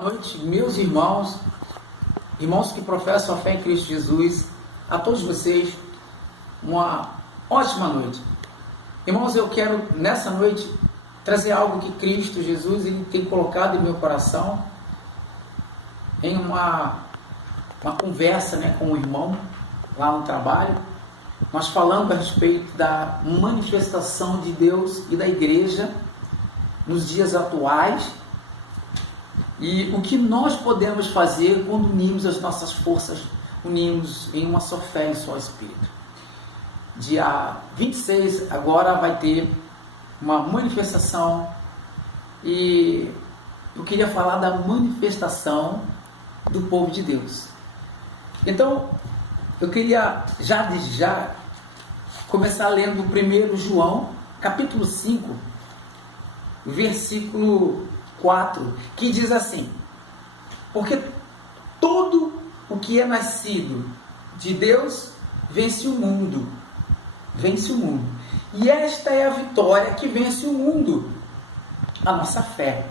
Boa noite, meus irmãos que professam a fé em Cristo Jesus, a todos vocês, uma ótima noite. Irmãos, eu quero nessa noite trazer algo que Cristo Jesus ele tem colocado em meu coração, em uma conversa com um irmão lá no trabalho. Nós falamos a respeito da manifestação de Deus e da igreja nos dias atuais e o que nós podemos fazer quando unimos as nossas forças, unimos em uma só fé, em só Espírito. Dia 26 agora vai ter uma manifestação e eu queria falar da manifestação do povo de Deus. Então, eu queria já começar lendo 1 João, capítulo 5, versículo 4, que diz assim: porque todo o que é nascido de Deus vence o mundo. Vence o mundo. E esta é a vitória que vence o mundo, a nossa fé.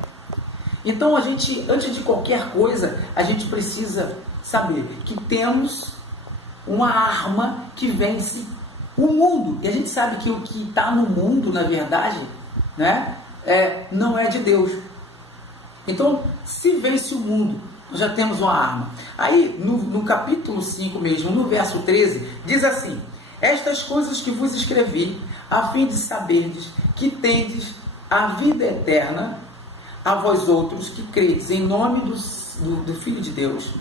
Então, antes de qualquer coisa, a gente precisa saber que temos uma arma que vence o mundo. E a gente sabe que o que está no mundo, na verdade, não é de Deus. Então, se vence o mundo, nós já temos uma arma. Aí, no capítulo 5 mesmo, no verso 13, diz assim: estas coisas que vos escrevi, a fim de saberdes que tendes a vida eterna, a vós outros que credes em nome do Filho de Deus.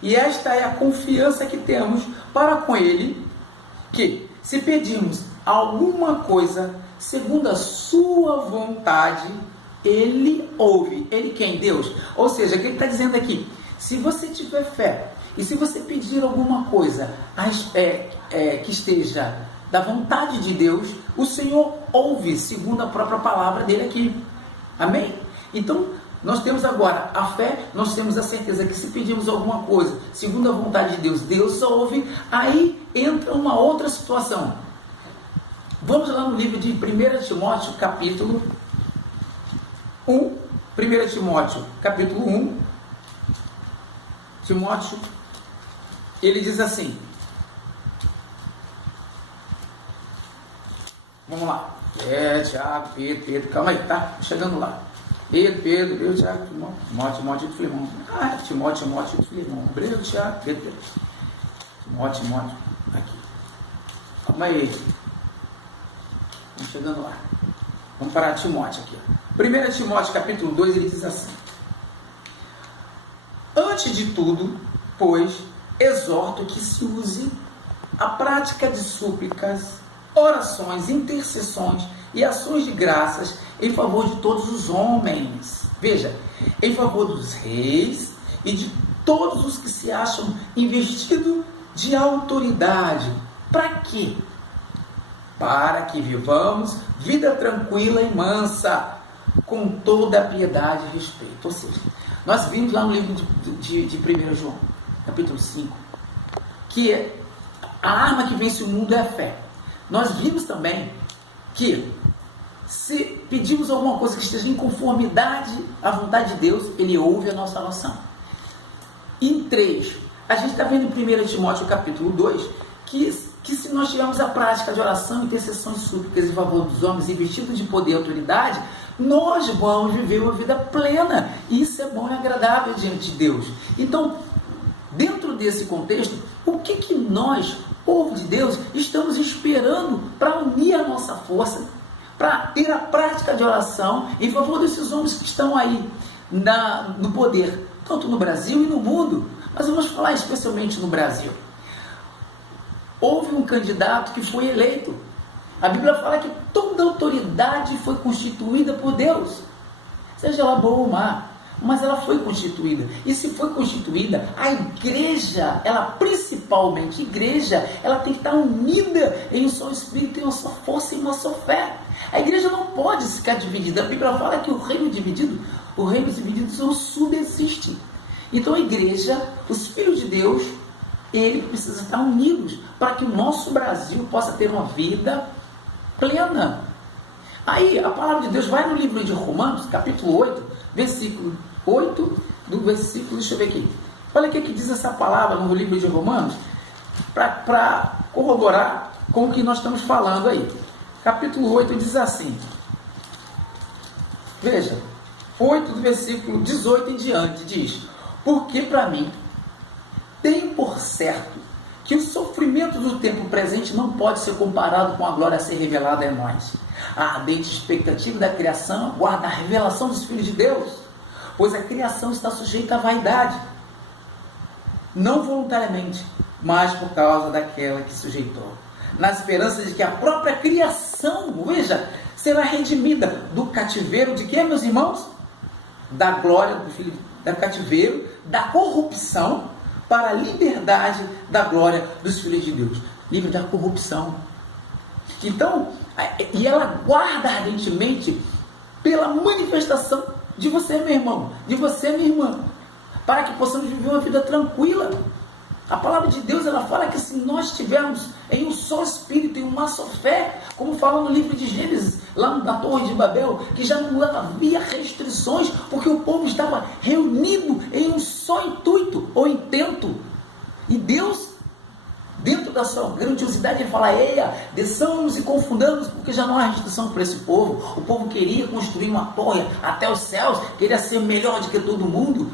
E esta é a confiança que temos para com Ele, que, se pedirmos alguma coisa segundo a sua vontade, Ele ouve. Ele quem? Deus. Ou seja, o que ele está dizendo aqui? Se você tiver fé, e se você pedir alguma coisa que esteja da vontade de Deus, o Senhor ouve, segundo a própria palavra dele aqui. Amém? Então, nós temos agora a fé, nós temos a certeza que se pedirmos alguma coisa, segundo a vontade de Deus, Deus ouve. Aí entra uma outra situação. Vamos lá no livro de 1 Timóteo, capítulo 1. 1 Timóteo, capítulo 1. Timóteo, ele diz assim. Vamos lá. Tiago, Pedro, calma aí, tá? Chegando lá. Pedro, Tiago, Timóteo e Filemão. Timóteo e Filemão. Pedro, Tiago, Pedro. Timóteo, aqui. Calma aí. Estamos chegando lá. Vamos parar Timóteo aqui. 1 Timóteo, capítulo 2, ele diz assim: antes de tudo, pois, exorto que se use a prática de súplicas, orações, intercessões e ações de graças em favor de todos os homens. Veja, em favor dos reis e de todos os que se acham investidos de autoridade. Para quê? Para que vivamos vida tranquila e mansa, com toda a piedade e respeito. Ou seja, nós vimos lá no livro de 1 João, capítulo 5, que a arma que vence o mundo é a fé. Nós vimos também que se pedimos alguma coisa que esteja em conformidade à vontade de Deus, Ele ouve a nossa oração. Em 3, a gente está vendo em 1 Timóteo capítulo 2, que se nós tivermos a prática de oração, intercessão e súplicas em favor dos homens, investidos de poder e autoridade, nós vamos viver uma vida plena. E isso é bom e agradável diante de Deus. Então, dentro desse contexto, o que nós, povo de Deus, estamos esperando para unir a nossa força, para ter a prática de oração em favor desses homens que estão aí no poder, tanto no Brasil e no mundo? Mas vamos falar especialmente no Brasil. Houve um candidato que foi eleito. A Bíblia fala que toda autoridade foi constituída por Deus, seja ela boa ou má, mas ela foi constituída. E se foi constituída, a igreja, ela tem que estar unida em um só espírito, em uma só força, em uma só fé. A igreja não pode ficar dividida. A Bíblia fala que o reino dividido não subsiste. Então a igreja, os filhos de Deus, ele precisa estar unidos para que o nosso Brasil possa ter uma vida plena. Aí a palavra de Deus vai no livro de Romanos, capítulo 8, versículo 8 do versículo, deixa eu ver aqui. Olha o que diz essa palavra no livro de Romanos, para corroborar com o que nós estamos falando aí. Capítulo 8 diz assim, veja, 8 do versículo 18 em diante, diz: porque para mim, tenho por certo que o sofrimento do tempo presente não pode ser comparado com a glória a ser revelada em nós. A ardente expectativa da criação aguarda a revelação dos filhos de Deus, pois a criação está sujeita à vaidade, não voluntariamente, mas por causa daquela que sujeitou, na esperança de que a própria criação, veja, será redimida do cativeiro de quê, meus irmãos? Da glória do filho, da cativeiro, da corrupção, para a liberdade da glória dos filhos de Deus. Livre da corrupção. Então, e ela aguarda ardentemente pela manifestação de você, meu irmão, de você, minha irmã, para que possamos viver uma vida tranquila. A palavra de Deus, ela fala que se nós estivermos em um só espírito, em uma só fé, como fala no livro de Gênesis, lá na Torre de Babel, que já não havia restrições, porque o povo estava reunido em um só intuito ou intento. E Deus, dentro da sua grandiosidade, ele fala: eia, desçamos e confundamos, porque já não há restrição para esse povo. O povo queria construir uma torre até os céus, queria ser melhor do que todo mundo.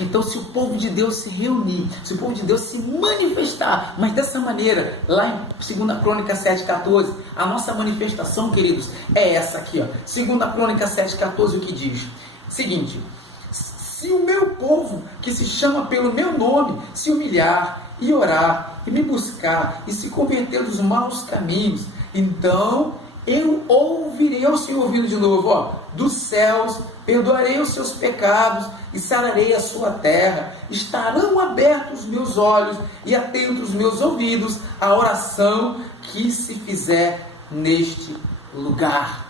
Então, se o povo de Deus se reunir, se o povo de Deus se manifestar, mas dessa maneira, lá em 2 Crônicas 7,14, a nossa manifestação, queridos, é essa aqui, ó. 2 Crônicas 7,14, o que diz? Seguinte: se o meu povo, que se chama pelo meu nome, se humilhar e orar, e me buscar, e se converter dos maus caminhos, então eu ouvirei, o Senhor ouvindo de novo, ó, dos céus, perdoarei os seus pecados e sararei a sua terra. Estarão abertos os meus olhos e atentos os meus ouvidos à oração que se fizer neste lugar.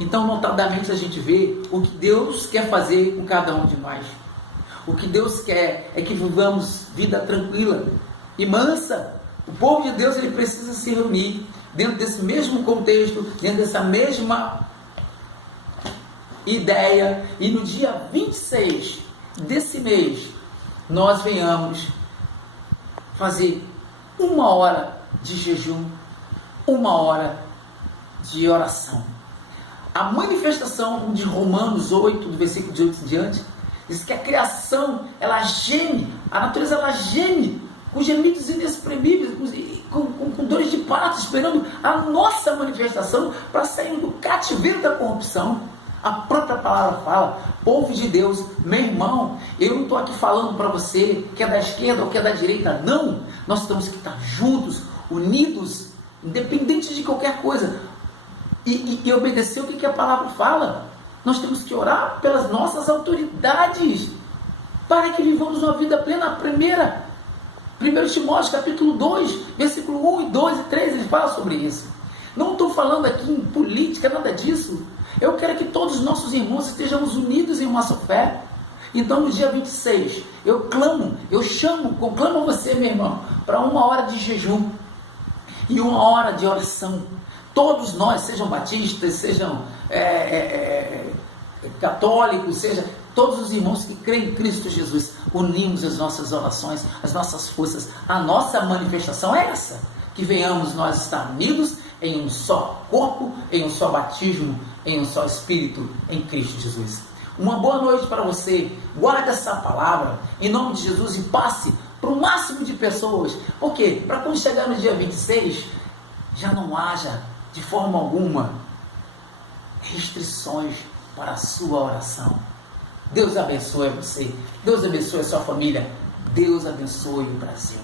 Então, notadamente, a gente vê o que Deus quer fazer com cada um de nós. O que Deus quer é que vivamos vida tranquila e mansa. O povo de Deus, ele precisa se reunir dentro desse mesmo contexto, dentro dessa mesma ideia, e no dia 26 desse mês nós venhamos fazer 1 hora de jejum, 1 hora de oração. A manifestação de Romanos 8, do versículo 18 em diante, diz que a criação, ela geme, a natureza, ela geme com gemidos inexprimíveis, com dores de parto, esperando a nossa manifestação para sair do cativeiro da corrupção. A própria palavra fala: povo de Deus, meu irmão, eu não estou aqui falando para você que é da esquerda ou que é da direita, não. Nós temos que estar juntos, unidos, independente de qualquer coisa, e obedecer o que a palavra fala. Nós temos que orar pelas nossas autoridades, para que vivamos uma vida plena. 1 Timóteo capítulo 2, versículo 1 e 2 e 3, ele fala sobre isso. Não estou falando aqui em política, nada disso. Eu quero que todos os nossos irmãos estejamos unidos em uma só fé. Então, no dia 26, eu conclamo você, meu irmão, para 1 hora de jejum e 1 hora de oração. Todos nós, sejam batistas, sejam católicos, todos os irmãos que creem em Cristo Jesus, unimos as nossas orações, as nossas forças. A nossa manifestação é essa: que venhamos nós estar unidos em um só corpo, em um só batismo, em um só Espírito, em Cristo Jesus. Uma boa noite para você. Guarde essa palavra em nome de Jesus e passe para o máximo de pessoas. Por quê? Para quando chegar no dia 26, já não haja de forma alguma restrições para a sua oração. Deus abençoe você, Deus abençoe a sua família, Deus abençoe o Brasil.